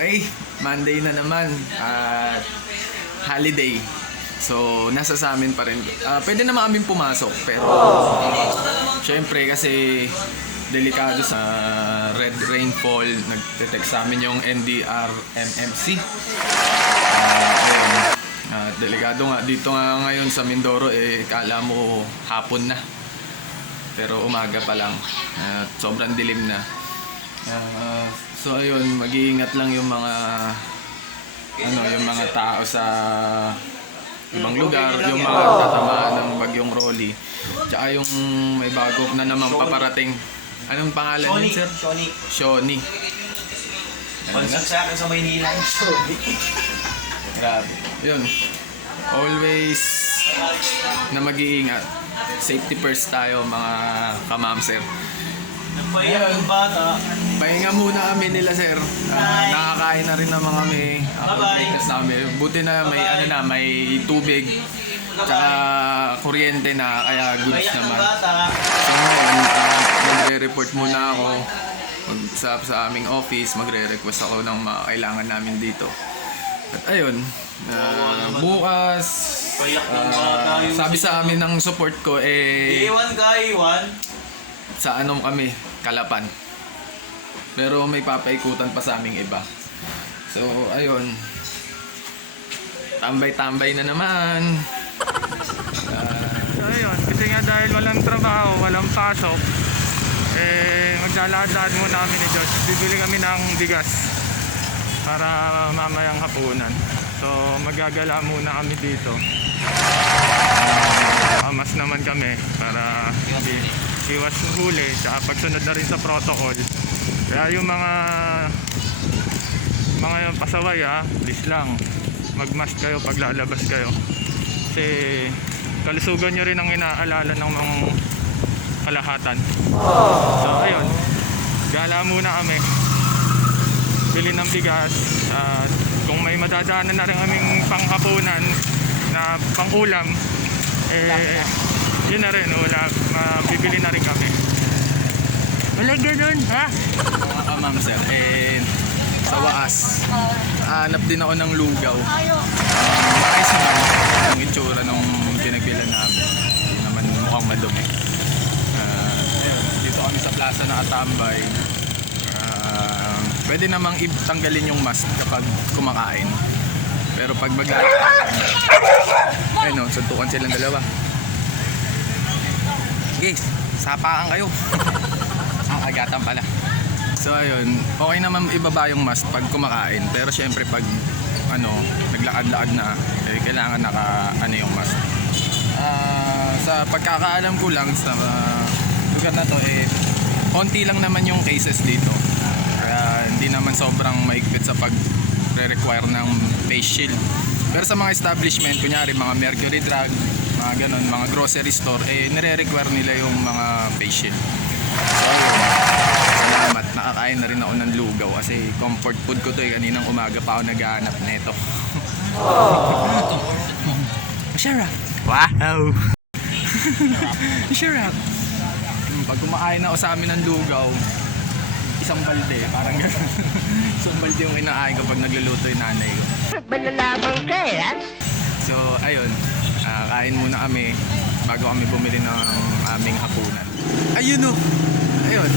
Okay, Monday na naman at holiday. So, nasa sa amin pa rin. Pwede naman kaming pumasok pero syempre kasi delikado sa red rainfall. Nag-text sa amin yung NDR MMC. Ayun. Delikado nga. Dito nga ngayon sa Mindoro, kala mo hapon na. Pero umaga pa lang. Sobrang dilim na. So ayun, mag-iingat lang yung mga yung mga tao sa ibang lugar, yung mga tatamaan ng bagyong Rolly. Tsaka yung may bago na naman paparating. Anong pangalan niya, sir? Shoni. Pagsak sa akin sa Maynila, Shoni. Grabe. Yun. Always na mag-iingat. Safety first tayo mga kamamser. Nagpahiya yung bata. Pahinga muna kami nila, sir. Nakakain na rin naman kami. Breakfast namin. Buti na may may tubig. Tsaka kuryente na, kaya goods naman. So ngayon, magre-report muna ako sa aming office. Magre-request ako ng mga kailangan namin dito. At ayun, bukas, sabi sa amin ng support ko, Iwan ka, iwan. sa kami, Kalapan. Pero may papaikutan pa sa aming iba. So, ayun. Tambay-tambay na naman. So, ayun. Kasi nga dahil walang trabaho, walang pasok, maglalakad muna kami ni Josh. Bibili kami ng bigas para mamayang hapunan. So, magagala muna kami dito. Amas naman kami para iwas huli, tsaka pagsunod na rin sa protocol. Kaya yung mga pasaway, please lang mag-mask kayo pag lalabas kayo, kasi kalusugan nyo rin ang inaalala ng mga kalahatan. So ayun, gala muna kami, bili ng bigas, kung may madadaanan na rin kaming panghapunan na pangulam, yun na rin, bibili na rin kami. Wala ganun, ha? Mga kamam, sir, sa waas, hanap din ako ng lugaw. Maayos naman yung itsura nung pinagbilan namin. Hindi naman mukhang madumi. Dito kami sa plaza na Atambay. Pwede namang itanggalin yung mask kapag kumakain. Pero pag ayun, suntukan silang dalawa. Guys, sapaan kayo. Agatan pala. So ayun, okay naman ibaba yung mask pag kumakain, pero syempre pag naglakad-lakad na, kailangan yung mask. Sa pagkakaalam ko lang sa lugar na to, konti lang naman yung cases dito. Kaya hindi naman sobrang maigpit sa pag-require ng face shield. Pero sa mga establishment, kunyari mga Mercury Drug, mga ganon, mga grocery store, nire-require nila yung mga face shield. So, salamat, nakakain na rin ako ng lugaw kasi comfort food ko to. Kaninang umaga pa ako naghahanap neto. Masarap. Wow. Masarap. Pag kumakain ako sa amin ng lugaw, isang balde, parang gano'n. Isang balde yung inakain ko pag nagluluto yung nanay ko. Malalabang ka So ayun, kain muna kami bago kami bumili ng aming hapunan. Ayun o! Ayun,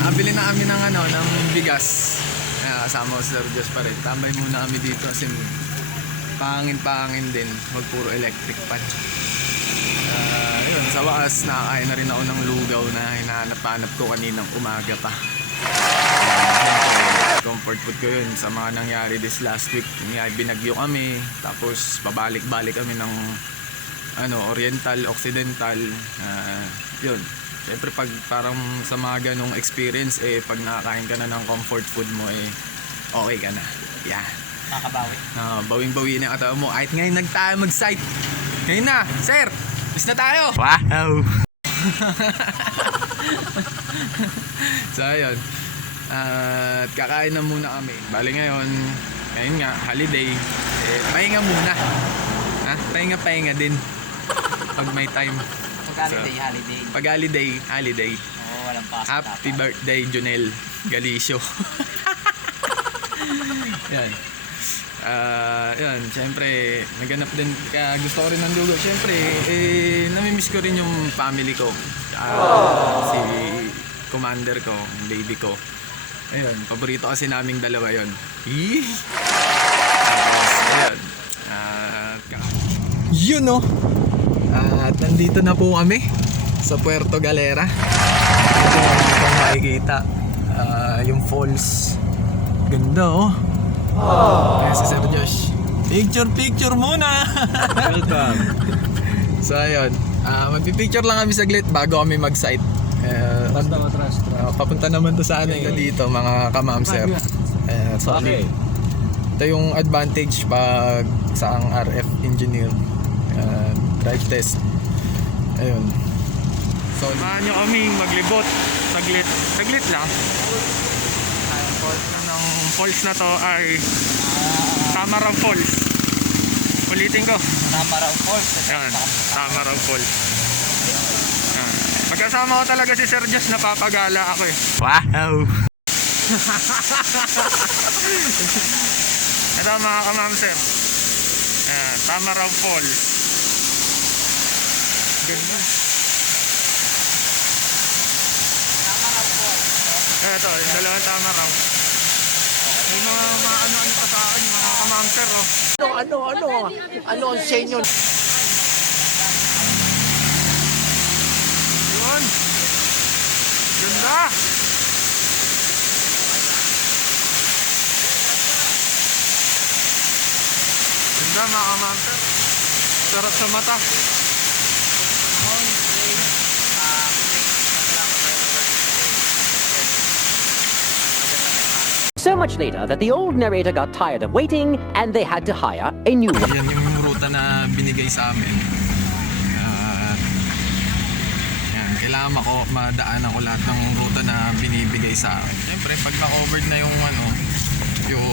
nakabili na kami ng ng bigas. Kasama ko si Sir Diyos pa rin. Tambay muna kami dito kasi pangin-pangin din. Huwag puro electric pan. Ayun, sa wakas nakakain na rin ako ng lugaw na hinahanap-hanap ko kaninang umaga pa. Comfort food ko yun sa mga nangyari this last week. Binagyo kami, tapos pabalik-balik kami ng oriental, occidental. Yun, siyempre pag parang sa mga ganong experience, pag nakakain ka na ng comfort food mo, okay ka na. Yan, Kakabawi. bawing-bawi na katawa mo. Kahit ngayon nagtayo mag-site, ngayon na, sir, bis na tayo. Wow. So ayun, at kakain na muna kami. Bali ngayon nga, holiday, pahinga muna. Pahinga din pag may time. Pag holiday. Oo, walang pasok. Happy birthday, Jonel Galicio. Yan. Yan, syempre, naganap din, kaya gusto ko rin ng lugaw. Syempre, namimiss ko rin yung family ko. Si commander ko, yung baby ko. Ayun, paborito kasi naming dalawa yon. Tapos, ayun. Yun no. At nandito na po kami sa Puerto Galera. Ito yung makikita. Yung falls. Ganda oh. Kaya si Sir Josh. Picture muna. Welcome. So ayun. Magpipicture lang kami saglit bago kami mag-site. Papunta naman to sa ano dito mga kamamser. Sorry. Ito yung advantage pag sa ang RF engineer. Drive test. Ayun. So, samahan nyo kami maglibot. Saglit lang. Ang falls na to ay Tamarang Falls. Ulitin ko. Tamarang Falls. Ayan, Tamarang Falls. Magkasama ko talaga si Sir Josh, napapagala ako eh. Wow! Ito mga kamamser. Ayan, Tamarang Falls. Ganda. Ito, yung dalawang Tamarang. May mga ano-ano pa sa akin, mga kamamser oh. Ano ang senyo? Yun! Ganda! Ganda mga kamamser. Sarap sa mata. So much later that the old narrator got tired of waiting and they had to hire a new one. Yan yung ruta na binigay sa amin. Yan, kailangan madaanan ko lahat ng ruta na binibigay sa akin. Siyempre, pag na-covered na yung yung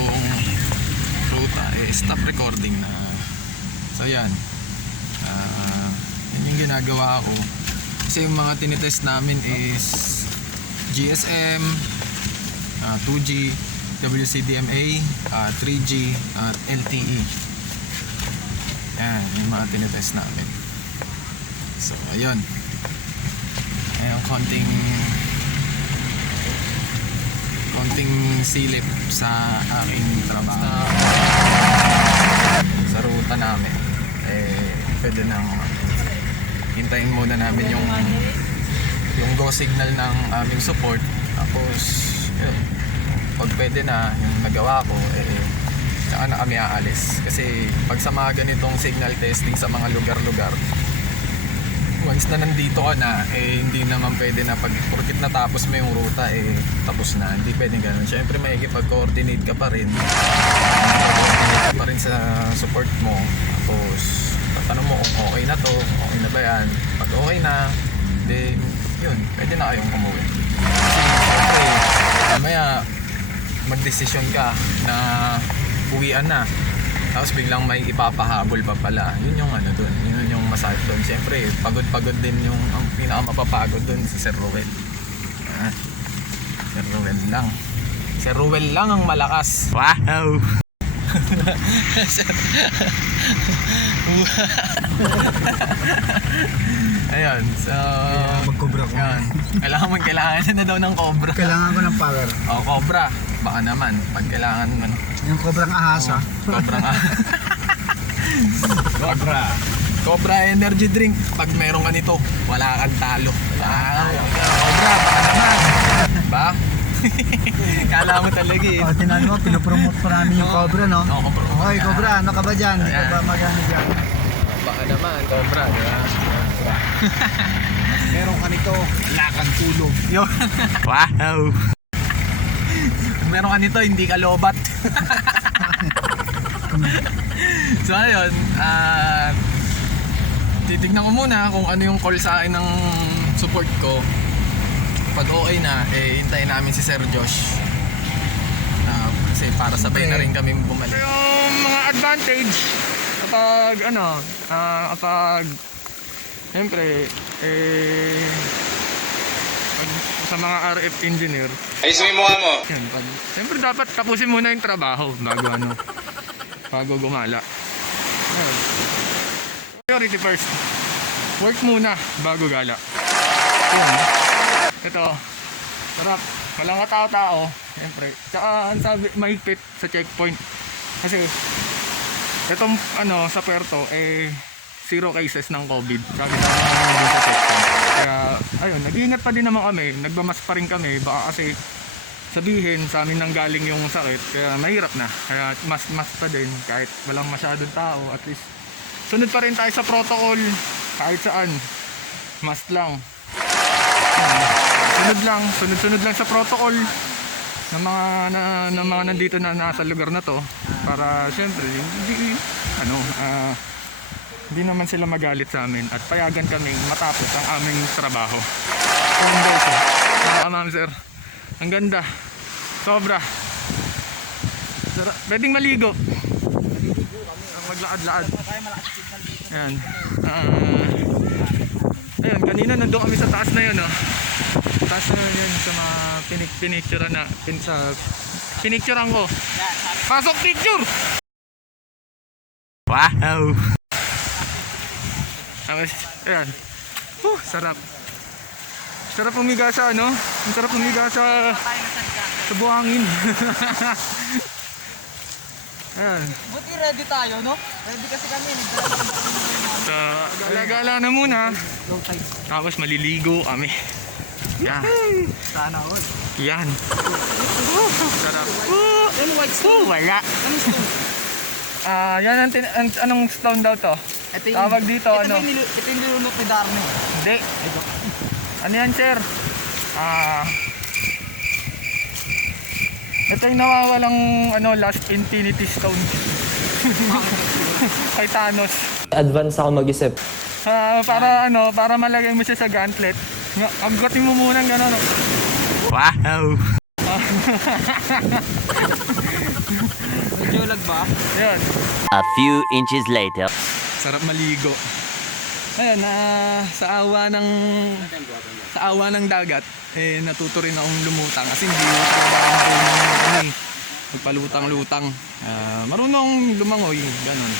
ruta, stop recording na. So yan. Yan yung ginagawa ko. Kasi yung mga tinitest namin is GSM, 2G, WCDMA, 3G, at LTE. Yan, yung mga tinitest namin. So, ayun. Ayun, konting silip sa aking trabaho. Sa ruta namin. Pwede nang hintayin muna namin yung go signal ng aming support. Tapos, yun. Pag pwede na yung nagawa ko, saka na kami aalis. Kasi pag sa mga ganitong signal testing sa mga lugar-lugar, once na nandito ka na, hindi naman pwede na pag purkit natapos mo yung ruta, tapos na. Hindi pwede ganun. Siyempre makikipag-coordinate ka pa rin. Coordinate ka pa rin sa support mo. Tapos, tatanong mo kung okay na to, okay na ba yan. Pag okay na, then, yun, pwede na kayong umuwi. Kasi, siyempre, mamaya, magdesisyon ka na uwian na, tapos biglang may ipapahabol pa pala. Yun yung ano dun, yun yung masakit dun. Siyempre, pagod din yung ang pinakamapapagod dun si Sir Ruel. Sir Ruel lang. Sir Ruel lang ang malakas. Wow! Ayun, so Mag-cobra ko. yan. Kailangan na daw ng cobra. Kailangan ko ng power. O, cobra. Baka naman, pag kailangan mo. Yung cobrang ahas ha. Cobrang Cobra. Cobra energy drink. Pag meron ka nito, wala kang talo. Cobra, baka naman. Ba? Kala mo talaga eh. O, tinan mo, pinopromote pa namin yung cobra, no? Oo, cobra. Hoy, cobra, ano ka ba dyan? Hindi ka ba magano dyan? Baka naman, cobra. Diba? Meron ka nito, wala kang tulog. Yun. Wow. Kung meron ka nito, hindi ka lobat. So ayun, titignan ko muna kung ano yung call sa akin ng support ko. Pag okay na, hintayin namin si Sir Josh. Kasi para sabay na rin kami bumalik. Yung mga advantage kapag kapag siyempre pag sa mga RF engineer. Ayos mo yung mukha mo. Yan, siyempre dapat tapusin muna yung trabaho bago gumala. Ayun. Priority first. Work muna bago gala. Yun. Ito. Sarap. Walang katao-tao. Siyempre. Tsaka ang sabi, mahigpit sa checkpoint. Kasi itong sa Puerto zero cases ng COVID. Sabi namin sa checkpoint. Kaya ayun, nag-iingat pa din naman kami. Nagbamas pa rin kami. Baka kasi sabihin sa amin nang galing yung sakit. Kaya mahirap na. Kaya mas pa din kahit walang masyadong tao. At least sunod pa rin tayo sa protocol. Kahit saan. Mas lang. Sunod lang sa protocol ng mga nandito na nasa lugar na to para syempre hindi naman sila magalit sa amin at payagan kaming matapos ang aming trabaho. So, ma'am sir, ang ganda, sobra sarap, pwedeng maligo ang maglakad-lakad. Yan. Ayun, kanina nandun kami sa taas na yun, taas na yun sa mga pinicturean ko. Pasok picture! Wow! Ayan. Sarap. Sarap umiga sa ang sarap umiga sa buhangin. Ayan. Buti ready tayo, no? Ready kasi kami. So, gala-gala na muna. Tapos maliligo kami. Yan. Sana all. Yan. Sarap. Wala. Yan anong stone daw to? Tawag dito Ito yung nilunok ni Darnie. Hindi. Ano yan, sir? Ito yung nawawalang last infinity stone. Kay Thanos. Advance ako mag-isip. Para malagay mo siya sa gauntlet. Aggotin mo muna gano'n. Wow! Medyo lag ba? Ayun. A few inches later. Sarap maligo. Ayun, sa awa ng dagat, natuto rin akong lumutang kasi hindi ako marunong magpalutang-lutang. Marunong lumangoy, ganun.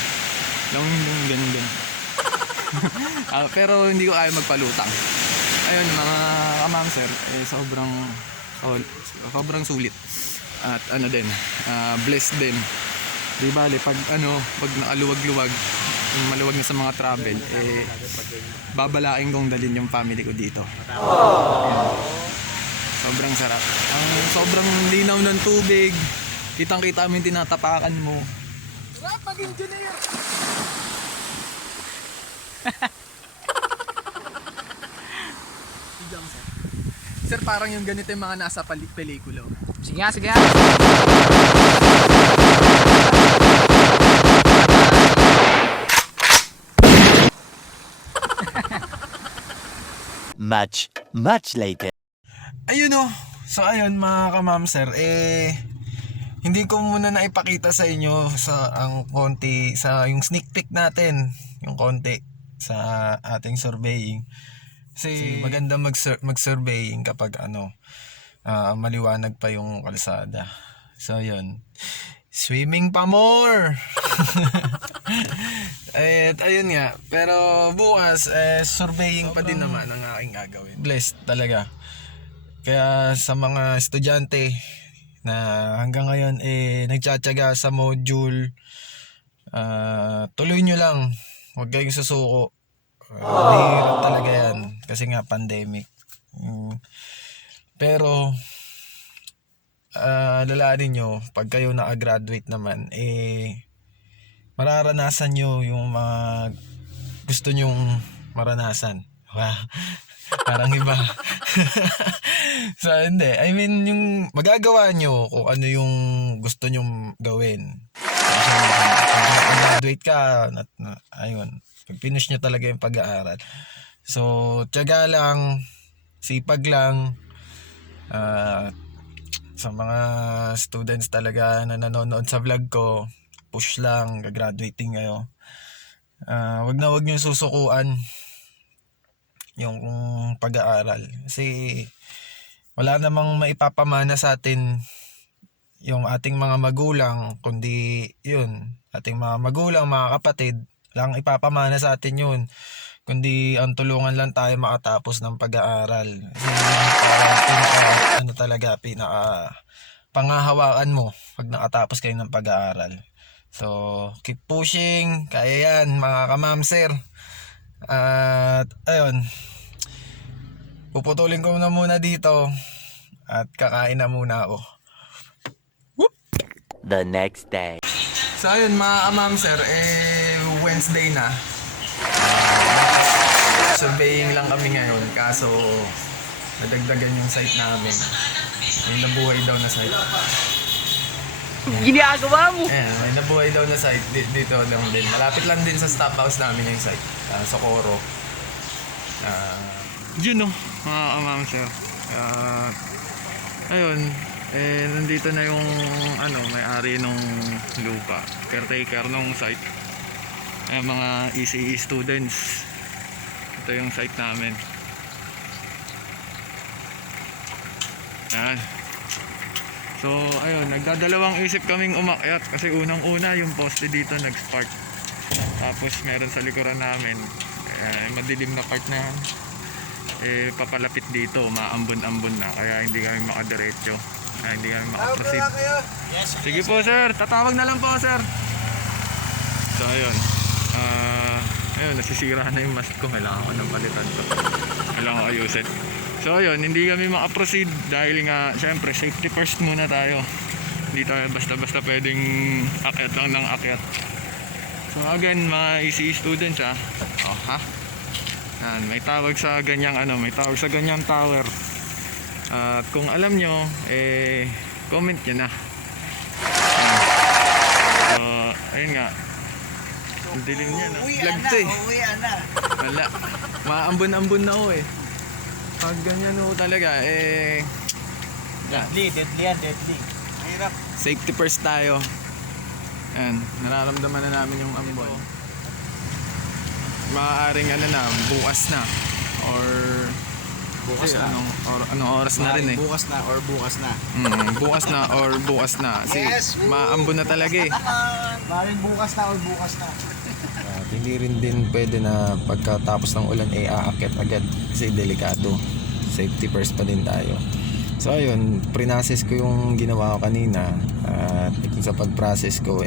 Ganun. Pero hindi ko kaya magpalutang. Ayun, mga kamamser, sobrang sulit. At blessed din. Di bale, pag nakaluwag-luwag, maluwag na sa mga travel, babalaking kong dalhin yung family ko dito. Sobrang sarap. Sobrang linaw ng tubig. Kitang-kita mo yung tinatapakan mo. Sarap mag-engineer! Sir, parang yung ganito yung mga nasa pelikula. Sige nga. Much later. Ayun So ayun mga kamamser, hindi ko muna naipakita sa inyo yung sneak peek natin, yung konti sa ating surveying. Kasi maganda mag-surveying kapag maliwanag pa yung kalsada. So ayun. Swimming pa more. Ayun nga. Pero bukas surveying pa din naman ang aking gagawin. Blessed talaga. Kaya sa mga estudyante na hanggang ngayon nagtsatsaga sa module, tuloy nyo lang. Huwag kayong susuko. Mahirap talaga yan kasi nga pandemic. Pero lalanin nyo pag kayo naka-graduate naman, mararanasan nyo yung mga gusto nyong maranasan. Wow, parang iba. So hindi, I mean yung magagawa nyo kung ano yung gusto nyong gawin. Pag graduate ka, ayun, pag finish nyo talaga yung pag-aaral. So tiyaga lang, sipag lang. Sa mga students talaga na nanonood sa vlog ko, push lang, gagraduating kayo. Wag nyo susukuan yung pag-aaral. Kasi wala namang maipapamana sa atin yung ating mga magulang, kundi yun, ating mga magulang, mga kapatid, lang ipapamana sa atin yun. Kundi ang tulungan lang tayo makatapos ng pag-aaral. Kasi yun parang ano talaga, pangahawakan mo pag nakatapos kayo ng pag-aaral. So, keep pushing, kaya yan mga kamamser. At ayun, puputulin ko na muna dito at kakain na muna ako. The next day. So ayun mga kamamser, Wednesday na. Surveying lang kami ngayon, kaso nadagdagan yung site namin. May nabuhay daw na site. Ginagawa mo! Ayan, may nabuhay daw na site dito lang din. Malapit lang din sa stop house namin yung site. Socorro. Yun no, mga kamamser. Ayun, nandito na yung may-ari nung lupa, caretaker nung site. Mga ECE students. Ito yung site namin. Yan. So ayun, nagdadalawang isip kaming umakyat kasi unang-una yung poste dito nag-spark. Tapos meron sa likuran namin, madilim na part na yan. Papalapit dito, maambon-ambon na, kaya hindi kami makadiretso. Hindi kami makaproceed. Sige po sir, tatawag na lang po sir. So ayun, ayun, nasisira na yung mask ko, kailangan ko ng palitan to. Kailangan ko ayusin. So ayun, hindi kami makaproceed dahil nga syempre safety first muna tayo. Hindi tayo basta-basta pwedeng akyat lang ng akyat. So again, mga ECE students yan, may tawag sa ganyang tower. At kung alam nyo, comment nyo na. So, ayun nga. Ang dilim niya na. Vlog to eh. Wala. Maambon-ambon na ako eh. Pag ganyan ho talaga, Deadly yan, deadly. Mahirap. safety first tayo. Yan, nararamdaman na namin yung ambon. Maaaring bukas na. Or Bukas na. anong oras na rin eh. Bukas na or bukas na. Bukas na or bukas na. Kasi Yes! maambon na talaga eh. Maring bukas na or bukas na. At hindi rin din pwede na pagkatapos ng ulan aakyat agad kasi delikado. Safety first pa din tayo. So ayun, pre-process ko yung ginawa ko kanina. At sa pag-process ko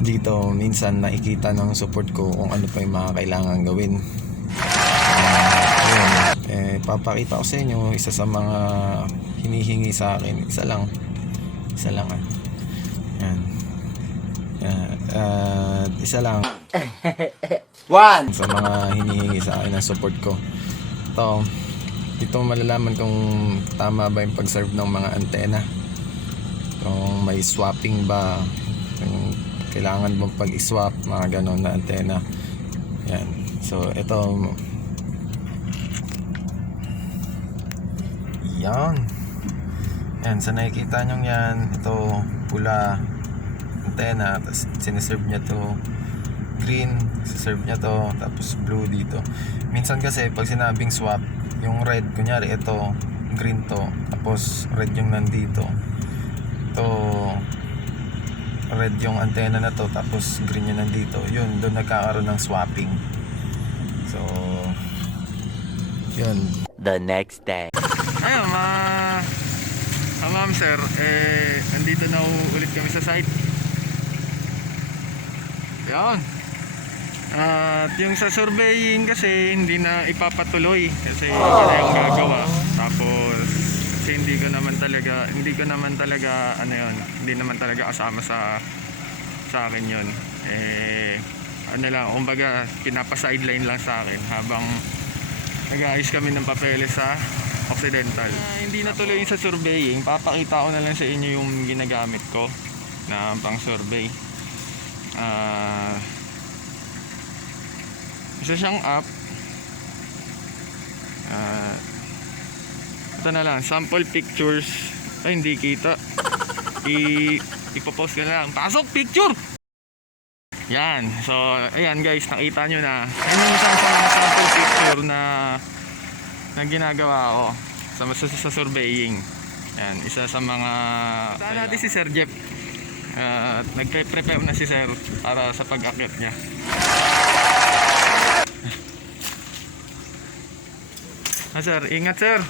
dito minsan nakikita ng support ko kung ano pa yung mga kailangan gawin. Papakita ko sa inyo isa sa mga hinihingi sa akin. Isa lang yan. Isa lang One! sa mga hinihingi sa akin ng support ko. Dito malalaman kung tama ba yung pag-serve ng mga antena, kung may swapping ba, kung kailangan bang pag-swap mga ganon na antena. Yan. So ito, yan, sa nakikita nyo yan, ito pula antena, tapos siniserve niya to green, siserve niya to, tapos blue dito. Minsan kasi pag sinabing swap, yung red, kunyari ito green to, tapos red yung nandito, to red yung antena na to, tapos green yung nandito, yun, doon nagkakaroon ng swapping. So yun. The next day. Ayun, ma'am sir, nandito na ulit kami sa site. Yan. At yung sa surveying kasi hindi na ipapatuloy kasi yun na yung gagawa. Tapos kasi hindi ko naman talaga kasama sa akin yun. Kumbaga pinapa-sideline lang sa akin habang nag-aayos kami ng papeles sa Occidental. Hindi na tuloy yung sa surveying. Papakita ko na lang sa inyo yung ginagamit ko na pang survey. Isa siyang app. Ito na lang, sample pictures. Ay, hindi kita. Ipopost ko na lang. Pasok picture. Yan. So, ayan guys, nakita nyo na. Ayan yung isang sample picture na ginagawa ko. sa surveying. Yan, isa sa mga... Saan natin si Sir Jeff? Nagpe-prepare na si Sir para sa pag-akyat niya. Sir, ingat sir!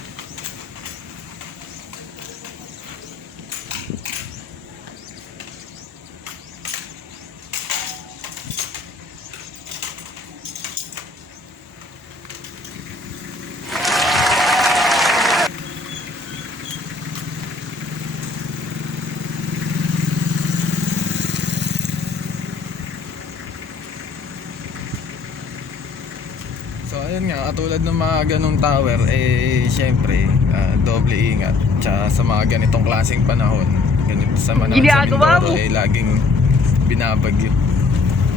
So ayun nga, katulad ng mga ganong tower, syempre, doble ingat. Tsaka sa mga ganitong klaseng panahon, ganito sa Manawag sa Mindoro, laging binabagyo.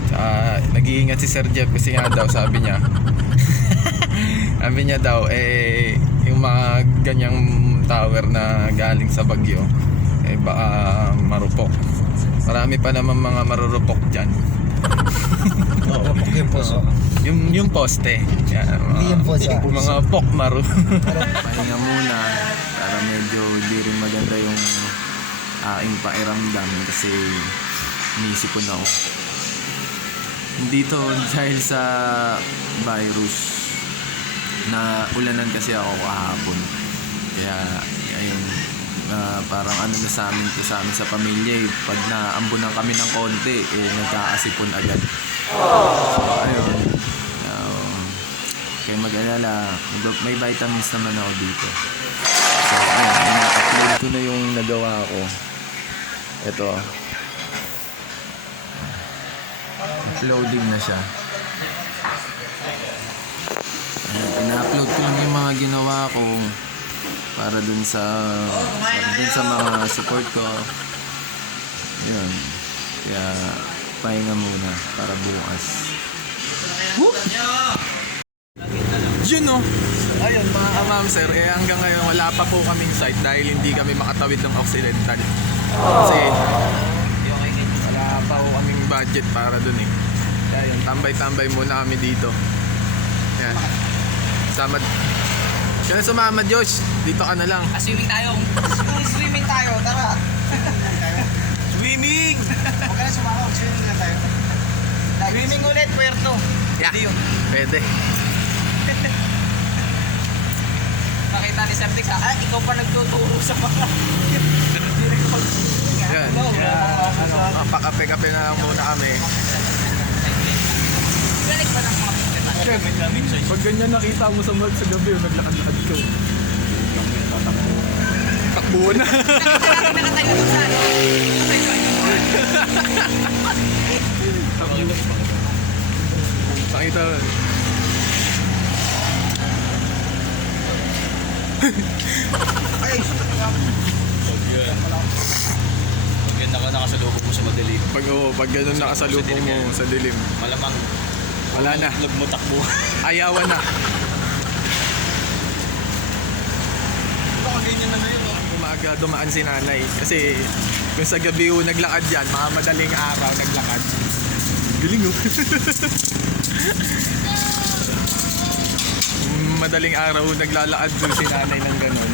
Tsaka nag-iingat si Sir Jeff kasi nga daw, sabi niya, sabi niya daw, yung mga ganyang tower na galing sa bagyo, baka marupok. Marami pa naman mga marurupok dyan. Oo, yung poso. Yung poste. Yan, Hindi yung poste. Mga pokmaru. Pahinga muna para medyo di rin maganda yung aking pairamdam kasi inisipon ako. Dito dahil sa virus na ulanan kasi ako kahapon. Kaya ayun, parang ano na sa amin sa pamilya pag naambunan kami ng konti nagkakasipon agad. So ayun, kaya mag-alala, may vitamins naman ako dito. So ayun, ina-upload ko na yung nagawa ko. Ito, uploading na siya. Ina-upload ko lang yung mga ginawa ko para dun sa mga support ko. Yun. Kaya pahinga muna para bukas. Whoop! Yun no. Ayun mga ma'am sir, hanggang ngayon wala pa po kaming site dahil hindi kami makatawid ng Occidental. Kasi wala pa po kaming budget para dun eh. Kaya yun, tambay-tambay muna kami dito. Yan. Samad. Kaya sumama Josh, dito ka na lang. Swimming tayo. Swimming tayo, tara. Swimming! Huwag ka na sumama, swimming na tayo. Swimming ulit, puerto. Yeah, pwede. Nakita ni Sir Dix, ikaw pa nagtuturo sa mga... Yan. Mapakape-kape na lang muna kami. Balik pa ng mga Chef, pag ganyan nakita mo sa mall sa gabi, naglakad-lakad ko. Takbo na. nakatayo doon sa ano. Pakita mo. Pag nakasalubong mo sa madilim, Pag ganun nakasalubong mo sa dilim, malamang wala na. nagmutakbo. Ayawan na. Baka ganyan na yun. Umaga dumaan si nanay kasi kung sa gabi yung naglakad yan, mga madaling araw naglakad. Galing oh. Madaling araw naglalakad doon si nanay ng ganun.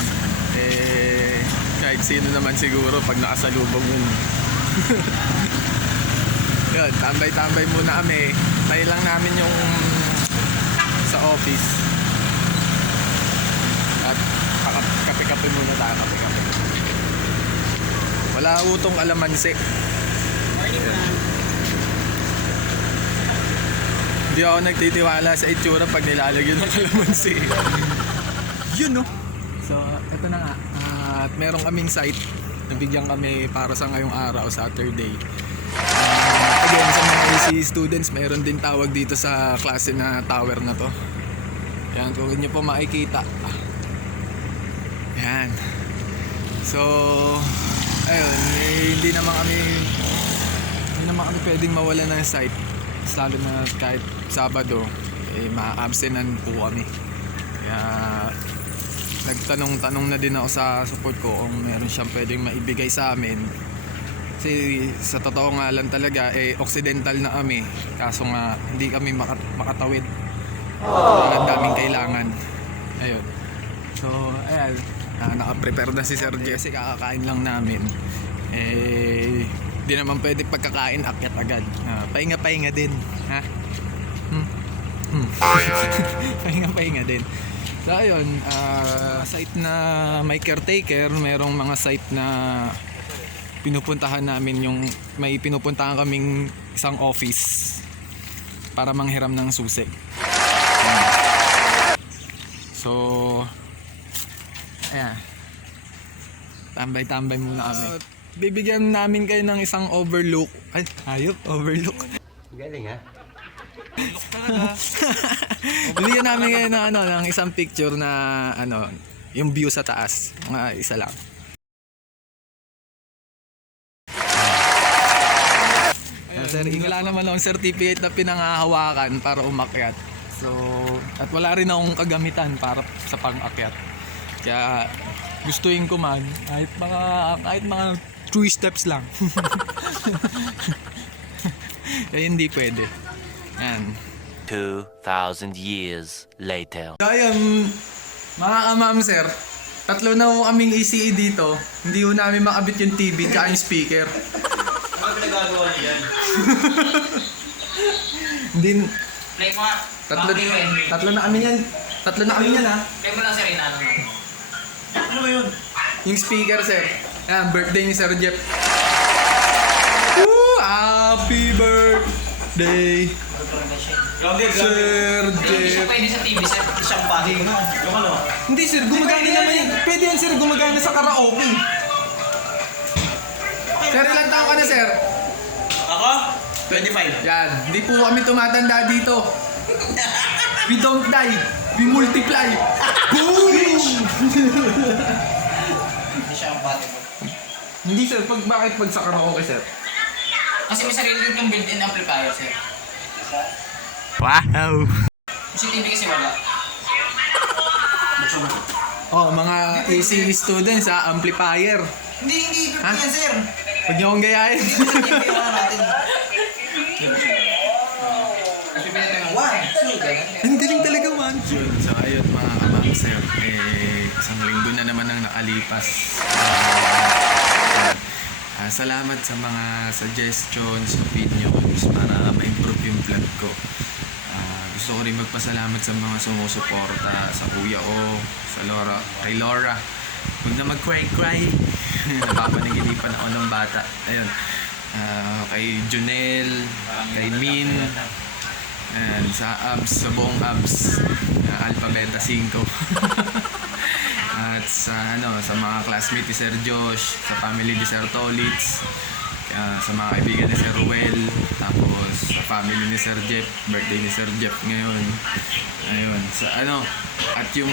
Kahit sino naman siguro pag nakasalubong yun. Yun, tambay-tambay muna kami. Tayo lang namin yung sa office. At kape-kape muna tayo, kape-kape. Wala utong alamansi. Hindi ako nagtitiwala sa itsura pag nilalagyan ng kalamansi. Yun no. So, ito na nga. At meron kaming site. Nabigyan kami para sa ngayong araw, Saturday. Again, sa mga AC students, meron din tawag dito sa klase na tower na to. Yan, kung nyo po makikita. Yan. So, ayun, hindi naman kami pwedeng mawala ng site. Lalo na kahit Sabado, ma-absentan po kami. Kaya nagtanong-tanong na din ako sa support ko kung meron siyang pwedeng maibigay sa amin. Kasi sa totoo nga lang talaga, Occidental na kami. Kaso nga, hindi kami makatawid. Ang daming kailangan. Ayun. So, ayan. Naka-prepare na si Sir Jesse. Kakakain lang namin. Di naman pwede pagkakain akyat agad. Pahinga-pahinga din. Ha? Pahinga-pahinga din. So, ayun. Site na may caretaker. Merong mga site na pinupuntahan namin yung may pinupuntahan kaming isang office para manghiram ng susi. So, ayan. Tambay-tambay muna kami. Bibigyan namin kayo ng isang overlook. Ay, hayop, overlook. Galing ha? Bibigyan namin kayo ng, ng isang picture na yung view sa taas. Mga isa lang. Ayun, sir, wala naman akong certificate na pinangahawakan para umakyat. So, at wala rin akong kagamitan para sa pang-akyat. Kaya gustuin ko man kahit mga 3 steps lang. Kaya hindi pwede. Yan. 2,000 years later. So ayun, mga kamam sir, 3 na ho kaming ECE dito. Hindi ho namin makabit yung TV at yung speaker. Ano pinagagawa niyo yan? Hindi, Play mo nga. tatlo na kami yan. 3 na kami yan ha. Play mo lang sir, inano mo. Ano ba yun? Yung speaker sir. Yan, birthday ni Sir Jeff. Woo! Happy birthday, Grabe, grabe. Sir Hindi siya Jeff. pwede sa TV sir. Isang pati mo na. Yung ano? Hindi sir, gumagana naman yan. Pwede yan sir, gumagana sa karaoke. Sir, ilang taon ka na sir? Ako? 25. Yan, hindi po kami tumatanda dito. We don't die, we multiply. Boom! Hindi siya ang pati mo. Hindi sir, bakit pag sa karaoke sir? Kasi may sarili din yung built-in amplifier sir. Wow! Kasi TV kasi wala. Oh, mga AC students ha, amplifier. Hindi Ha? yan, sir. Huwag niyo akong gayahin. TV yung natin. Kasi pinatay mo. 1, 2, ganun. Ang galing talaga man. So ayun mga kamang sir, isang linggo na naman ang nakalipas. Salamat sa mga suggestions, opinions para ma-improve yung vlog ko. Gusto ko rin magpasalamat sa mga sumusuporta, sa kuya ko, sa kay Laura. Huwag na mag-cry-cry. Napapanaginipan ako ng bata. Ayun. Kay Junel, kay Min, sa abs, sa buong abs, Alpha Beta 5. At sa sa mga classmate ni Sir Josh, sa family ni Sir Tolitz, sa mga kaibigan ni Sir Ruel, tapos sa family ni Sir Jeff, birthday ni Sir Jeff ngayon. Ayun, sa at yung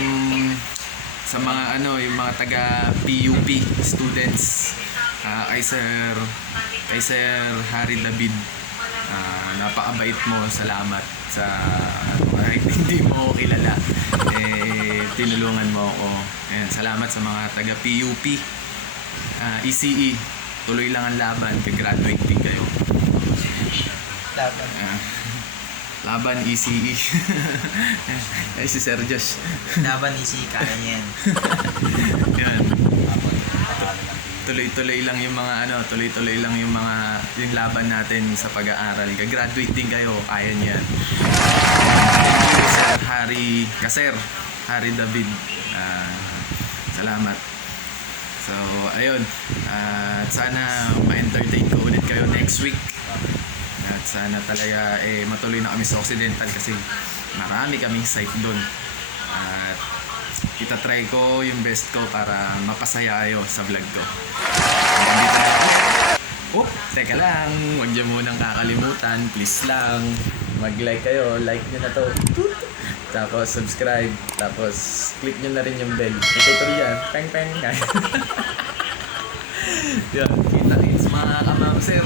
sa mga yung mga taga PUP students, kay Sir Harry David, napakabait mo, salamat sa kahit hindi mo ako kilala, tinulungan mo ako. Ayan, salamat sa mga taga PUP, ECE, tuloy lang ang laban, graduate din kayo. Laban. Laban ECE. Ay si Sir Josh. Laban easy, kaya niya yan. Yan. Tuloy-tuloy lang yung mga tuloy-tuloy lang yung mga yung laban natin sa pag-aaral. Graduate din kayo, kaya niyan. Sir Harry David. Salamat. So, ayun. At sana ma-entertain ko ulit kayo next week. At sana talaga matuloy na kami sa Occidental kasi marami kaming site doon. At itatry ko yung best ko para mapasaya kayo sa vlog ko. Nandito na kami. Teka lang, huwag niyo munang kakalimutan, please lang. Mag-like kayo, like nyo na to. Tapos subscribe, tapos click nyo na rin yung bell. Itutuloy yan, peng peng. Yan, kita-kits mga kamang sir.